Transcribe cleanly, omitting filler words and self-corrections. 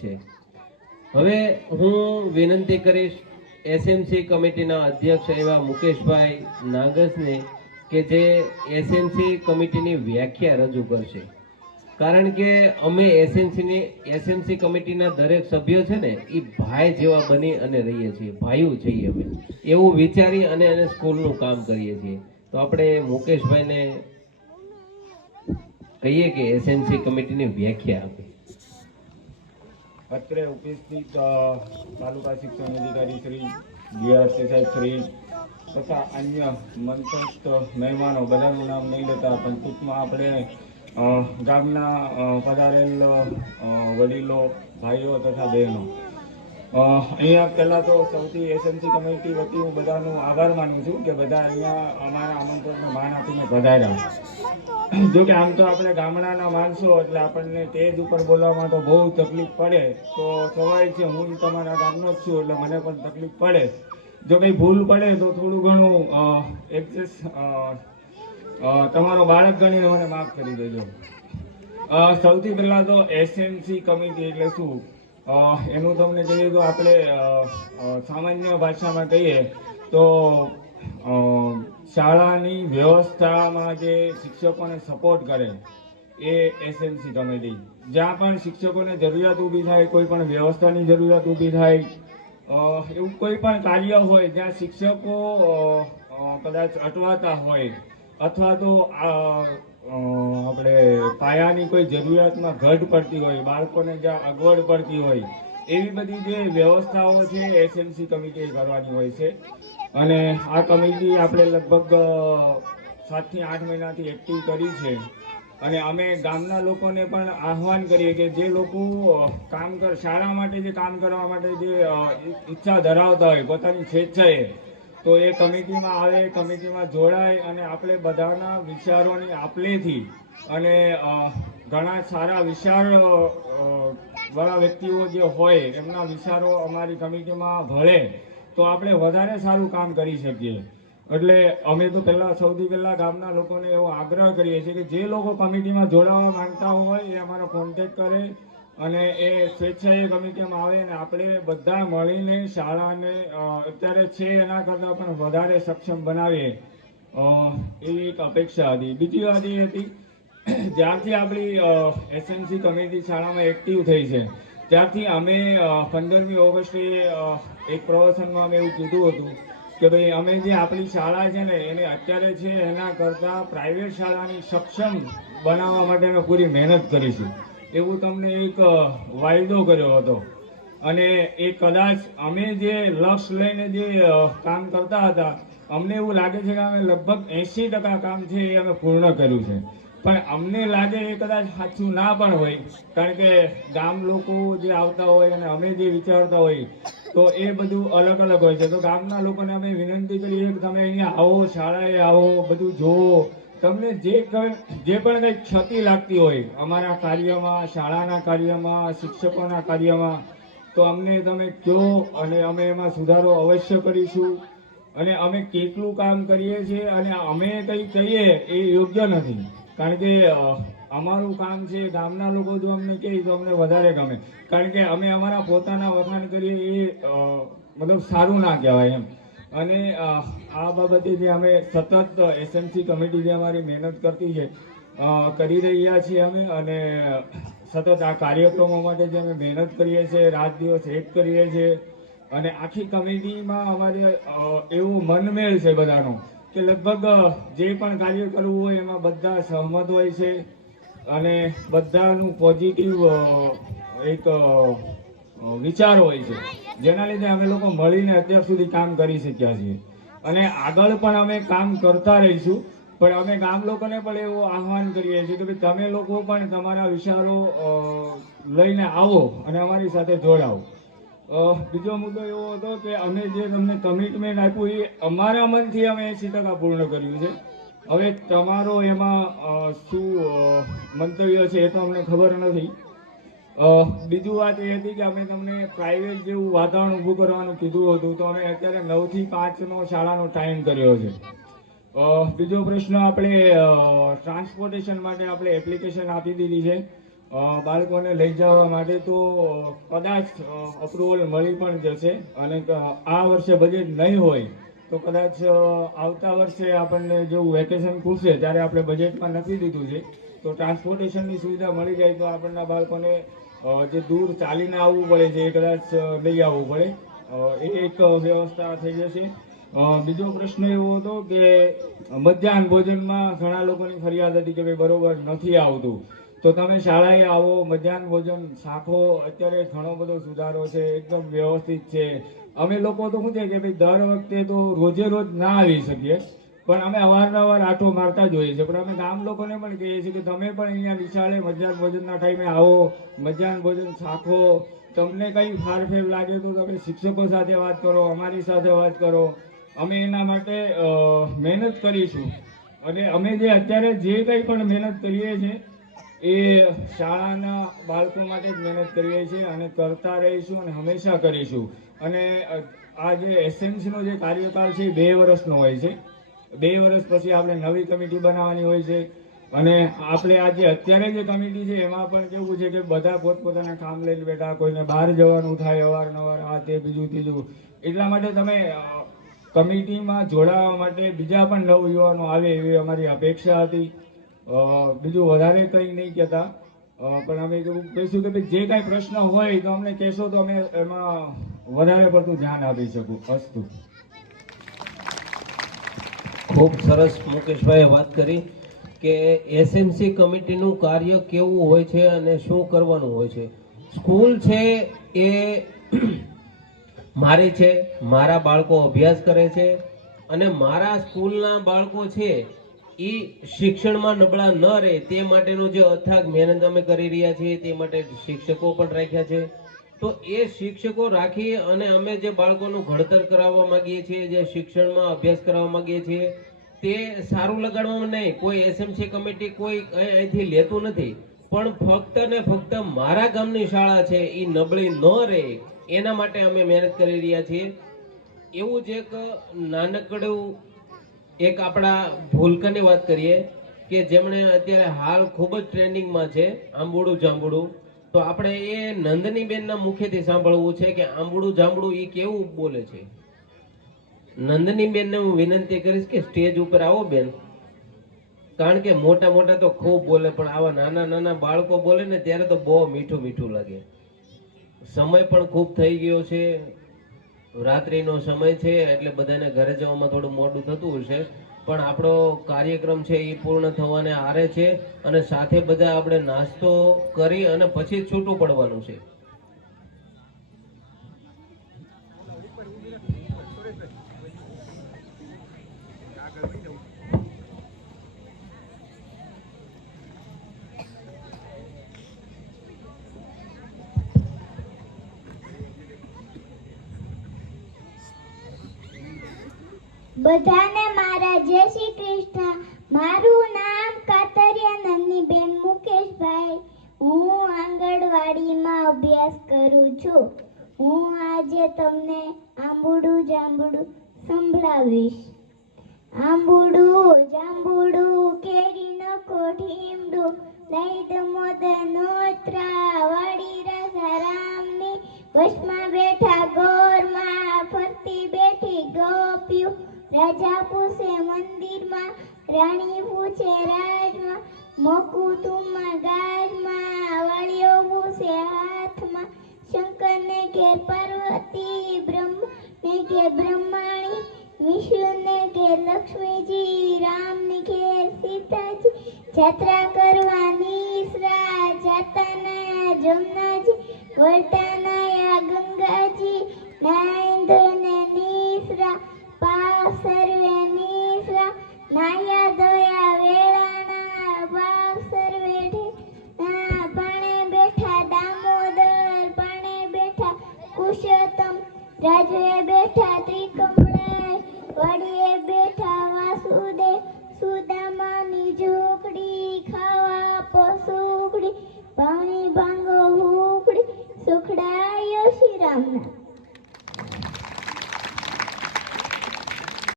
છે। હવે હું વિનંતી કરીશ એસએમસી કમિટીના અધ્યક્ષ એવા મુકેશભાઈ નાગસને કે જે એસએમસી કમિટીની વ્યાખ્યા રજૂ કરશે, કારણ કે અમે એસએમસી કમિટીના દરેક સભ્યો છે ને એ ભાઈ જેવા બની અને રહીએ છીએ, ભાઈઓ છીએ અમે, એવું વિચારી અને સ્કૂલનું કામ કરીએ છીએ। તો આપણે મુકેશભાઈને કહીએ કે એસએમસી કમિટીની વ્યાખ્યા આપે। અત્રે ઉપસ્થિત તાલુકા શિક્ષણ અધિકારી શ્રી બીઆરસી સાહેબ શ્રી તથા અન્ય મંચસ્થ મહેમાનો, બધાનું નામ નહીં લેતા પણ ટૂંકમાં આપણે ગામના પધારેલ વડીલો, ભાઈઓ તથા બહેનો, અહીંયા પહેલાં તો સૌથી એસએમસી કમિટી વતી હું બધાનો આભાર માનું છું કે બધા અહીંયા અમારા આમંત્રણને માન આપીને પધાર્યા। જો કે આમ તો આપણે ગામડાના માણસો એટલે આપણને સ્ટેજ ઉપર બોલવામાં તો બહુ તકલીફ પડે, તો સ્વાભાવિક છે, હું તમારા ગામનો જ છું એટલે મને પણ તકલીફ પડે। જો કંઈ ભૂલ પડે તો થોડું ઘણું એડજસ્ટ તમારો બાળક ગણીને મને માફ કરી દેજો। સૌથી પહેલાં તો એસએમસી કમિટી એટલે શું એનું તમને કહીએ તો આપણે સામાન્ય ભાષામાં કહીએ તો શાળાની વ્યવસ્થામાં જે શિક્ષકોને સપોર્ટ કરે એ એસએમસી કમિટી। જ્યાં પણ શિક્ષકોને જરૂરિયાત ઊભી થાય, કોઈ પણ વ્યવસ્થાની જરૂરિયાત ઊભી થાય, એવું કોઈ પણ કાર્ય હોય જ્યાં શિક્ષકો કદાચ અટવાતા હોય અથવા તો આપણે પાયાની કોઈ જરૂરિયાતમાં ઘટ પડતી હોય, બાળકોને જ્યાં અગવડ પડતી હોય, એવી બધી જે વ્યવસ્થાઓ છે એસએમસી કમિટીએ કરવાની હોય છે। અને આ કમિટી આપણે લગભગ 7 થી 8 મહિનાથી એક્ટિવ કરી છે। અને અમે ગામના લોકોને પણ આહ્વાન કરીએ કે જે લોકો શાળા માટે જે કામ કરવા માટે જે ઈચ્છા ધરાવતા હોય પોતાની સ્વેચ્છાએ, તો એ કમિટીમાં આવે, કમિટીમાં જોડાય અને આપણે બધાના વિચારોની આપલેથી અને ઘણા સારા વિચાર વાળા વ્યક્તિઓ જે હોય એમના વિચારો અમારી કમિટીમાં ભળે તો આપણે વધારે સારું કામ કરી શકીએ। એટલે અમે તો સૌથી પહેલાં ગામના લોકોને એવો આગ્રહ કરીએ છીએ કે જે લોકો કમિટીમાં જોડાવા માંગતા હોય એ અમારો કોન્ટેક્ટ કરે અને એ સ્વેચ્છાએ કમિટીમાં આવે અને આપણે બધા મળીને શાળાને અત્યારે છે એના કરતાં પણ વધારે સક્ષમ બનાવીએ એવી એક અપેક્ષા હતી। બીજી વાત એ હતી, જ્યારથી આપણી એસએમસી કમિટી શાળામાં એક્ટિવ થઈ છે ત્યારથી અમે 15મી ઓગસ્ટે એક પ્રવચનમાં અમે એવું કીધું હતું કે ભાઈ અમે જે આપણી શાળા છે ને એને અત્યારે છે એના કરતાં પ્રાઇવેટ શાળાની સક્ષમ બનાવવા માટે અમે પૂરી મહેનત કરીશું એવું તમને એક વાયદો કર્યો હતો। અને એ કદાચ અમે જે લક્ષ્ય લઈને જે કામ કરતા હતા, અમને એવું લાગે છે કે અમે લગભગ 80% કામ છે એ અમે પૂર્ણ કર્યું છે। પણ અમને લાગે એ કદાચ સાચું ના પણ હોય, કારણ કે ગામ લોકો જે આવતા હોય અને અમે જે વિચારતા હોય તો એ બધું અલગ અલગ હોય છે। તો ગામના લોકોને અમે વિનંતી કરીએ કે તમે અહીંયા આવો, શાળાએ આવો, બધું જોવો, તમને જે પણ કંઈ ક્ષતિ લાગતી હોય અમારા કાર્યમાં, શાળાના કાર્યમાં, શિક્ષકોના કાર્યમાં, તો અમને તમે કહો અને અમે એમાં સુધારો અવશ્ય કરીશું। અને અમે કેટલું કામ કરીએ છીએ અને અમે કંઈ કહીએ એ યોગ્ય નથી, કારણ કે અમારું કામ છે, ગામના લોકો જો અમને કહે તો અમને વધારે ગમે, કારણ કે અમે અમારા પોતાના વખાણ કરીએ એ મતલબ સારું ના કહેવાય એમ। અને આ બાબતે જે અમે સતત એસએમસી કમિટી જે અમારી મહેનત કરતી છે, કરી રહ્યા છીએ અમે, અને સતત આ કાર્યક્રમો માટે જે અમે મહેનત કરીએ છીએ, રાત દિવસ એક કરીએ છીએ, અને આખી કમિટીમાં અમારે એવું મનમેળ છે બધાનો કે લગભગ જે પણ કાર્ય કરવું હોય એમાં બધા સહમત હોય છે અને બધાનું પોઝિટિવ એક વિચાર હોય છે, જેના લીધે અમે લોકો મળીને અત્યાર સુધી કામ કરી શક્યા છીએ અને આગળ પણ અમે કામ કરતા રહીશું। પણ અમે ગામ લોકોને પણ એવું આહ્વાન કરીએ છીએ કે ભાઈ તમે લોકો પણ તમારા વિચારો લઈને આવો અને અમારી સાથે જોડાઓ। બીજો મુદ્દો એવો હતો કે અમે જે તમને કમિટમેન્ટ આપ્યું એ અમારા મનથી અમે 80% પૂર્ણ કર્યું છે। હવે તમારો એમાં શું મંતવ્ય છે એ તો અમને ખબર નથી। બીજું વાત એ હતી કે અમે તમને પ્રાઇવેટ જેવું વાતાવરણ ઊભું કરવાનું કીધું હતું, તો અમે અત્યારે 9 થી 5નો શાળાનો ટાઈમ કર્યો છે। બીજો પ્રશ્ન, આપણે ટ્રાન્સપોર્ટેશન માટે આપણે એપ્લિકેશન આપી દીધી છે, બાળકોને લઈ જવા માટે તો કદાચ અપ્રુવલ મળી પણ જશે અને આ વર્ષે બજેટ નહીં હોય તો કદાચ આવતા વર્ષે આપણને જેવું વેકેશન ખુલશે ત્યારે આપણે બજેટમાં નક્કી દીધું છે તો ટ્રાન્સપોર્ટેશનની સુવિધા મળી જાય તો આપણના બાળકોને જે દૂર ચાલીને આવવું પડે છે એ કદાચ લઈ આવવું પડે એ એક વ્યવસ્થા થઈ જશે. બીજો પ્રશ્ન એવો હતો કે મધ્યાહન ભોજનમાં ઘણા લોકોની ફરિયાદ હતી કે ભાઈ બરોબર નથી આવતું તો તમે શાળાએ આવો, મધ્યાહન ભોજન શાખો અત્યારે ઘણો બધો સુધારો છે, એકદમ વ્યવસ્થિત છે. અમે લોકો તો શું છે કે ભાઈ દર વખતે તો રોજે રોજ ના આવી શકીએ પણ અમે અવારનવાર આંટો મારતા જ હોઈએ છીએ પણ અમે ગામ લોકોને પણ કહીએ છીએ કે તમે પણ અહીંયા નિશાળે મધ્યાહન ભોજનના ટાઈમે આવો, મધ્યાહન ભોજન શાખો. તમને કંઈ ફારફેર લાગે તો તમે શિક્ષકો સાથે વાત કરો, અમારી સાથે વાત કરો. અમે એના માટે મહેનત કરીશું અને અમે જે અત્યારે જે કંઈ પણ મહેનત કરીએ છીએ એ શાળાના બાળકો માટે જ મહેનત કરીએ છીએ અને કરતા રહીશું અને હંમેશા કરીશું. અને આ જે એસએમસીનો જે કાર્યકાળ છે એ 2 વર્ષનો હોય છે. 2 વર્ષ પછી આપણે નવી કમિટી બનાવવાની હોય છે અને આપણે આ જે અત્યારે જે કમિટી છે એમાં પણ કેવું છે કે બધા પોતપોતાના કામ લઈને બેઠા, કોઈને બહાર જવાનું થાય અવારનવાર, આ તે બીજું ત્રીજું. એટલા માટે તમે કમિટીમાં જોડાવા માટે બીજા પણ નવયુવાનો આવે એવી અમારી અપેક્ષા હતી. બીજું વધારે કંઈ નહીં કહેતા પણ અમે એવું કહીશું કે જે કાંઈ પ્રશ્ન હોય તો અમને કહેશો તો અમે એમાં વધારે પડતું ધ્યાન આપી શકું. અસ્તુ. ખૂબ સરસ મુકેશભાઈએ વાત કરી કે એસએમસી કમિટીનું કાર્ય કેવું હોય છે અને શું કરવાનું હોય છે. સ્કૂલ છે એ મારી છે, મારા બાળકો અભ્યાસ કરે છે અને મારા સ્કૂલના બાળકો છે એ શિક્ષણમાં નબળા ન રહે તે માટેનો જે અથાગ મહેનત અમે કરી રહ્યા છીએ તે માટે શિક્ષકો પણ રાખ્યા છે. તો એ શિક્ષકો રાખી અને અમે જે બાળકોનું ઘડતર કરાવવા માંગીએ છીએ, જે શિક્ષણમાં અભ્યાસ કરાવવા માંગીએ છીએ તે સારું લગાડવામાં નહીં. કોઈ એસએમસી કમિટી કોઈ અહીંથી લેતું નથી પણ ફક્ત ને ફક્ત મારા ગામની શાળા છે એ નબળી ન રહે એના માટે અમે મહેનત કરી રહ્યા છીએ. એવું જ એક નાનકડું એક આપણા ભૂલકાની વાત કરીએ કે જેમણે અત્યારે હાલ ખૂબ જ ટ્રેન્ડિંગમાં છે, આંબુડું જાંબુડું. તો આપણે એ નંદનીબેનના મુખેથી સાંભળવું છે કે આંબુડું જાંબુડું એ કેવું બોલે છે. નંદનીબેનને હું વિનંતી કરીશ કે સ્ટેજ ઉપર આવો બેન, કારણ કે મોટા મોટા તો ખૂબ બોલે પણ આવા નાના નાના બાળકો બોલે ને ત્યારે તો બહુ મીઠું મીઠું લાગે. સમય પણ ખૂબ થઈ ગયો છે, રાત્રિનો સમય છે એટલે બધાને ઘરે જવામાં થોડું મોડું થતું હશે પણ આપણો કાર્યક્રમ છે એ પૂર્ણ થવાને આરે છે અને સાથે બધા આપણે નાસ્તો કરી અને પછી જ છૂટું પડવાનું છે. બધાને મારા જય શ્રી કૃષ્ણ. મારું નામ કાતરિયા નંદનીબેન મુકેશભાઈ. હું આંગણવાડીમાં અભ્યાસ કરું છું. હું આજે તમને આંબુડું જાંબુડું સંભળાવીશ. આંબુડું જાંબુડું કેરીનો કોઠીમડું લઈદ મોદ નોત્રા વાડી રાજા રામની વશમાં બેઠા ગોરમાં ફરતી બેઠી ગોપ્યું. રાજા પૂછે મંદિરમાં, રાણી પૂછે રાજમાં, મોકુતુમાં ગાજમાં, વાળીઓ પૂછે હાથમાં. શંકરને ઘેર પાર્વતી, બ્રહ્મને ઘેર બ્રહ્માણી, વિષ્ણુને ઘેર લક્ષ્મીજી, રામને ઘેર સીતાજી. જાત્રા કરવા નીસરા જાતા નયા જમનાજી, વળતા નયા ગંગાજી, નાઈન્દ્રને નીસરા પાવ સર્વે નીસરા. નાયા દોયા વેળાના પાવ સર્વે ઢેના. પાણે બેઠા દામોદર, પાણે બેઠા પુરુષોત્તમ, રાજવે બેઠા ત્રિકમરાય, વાડીએ બેઠા વાસુદેવ, સુદા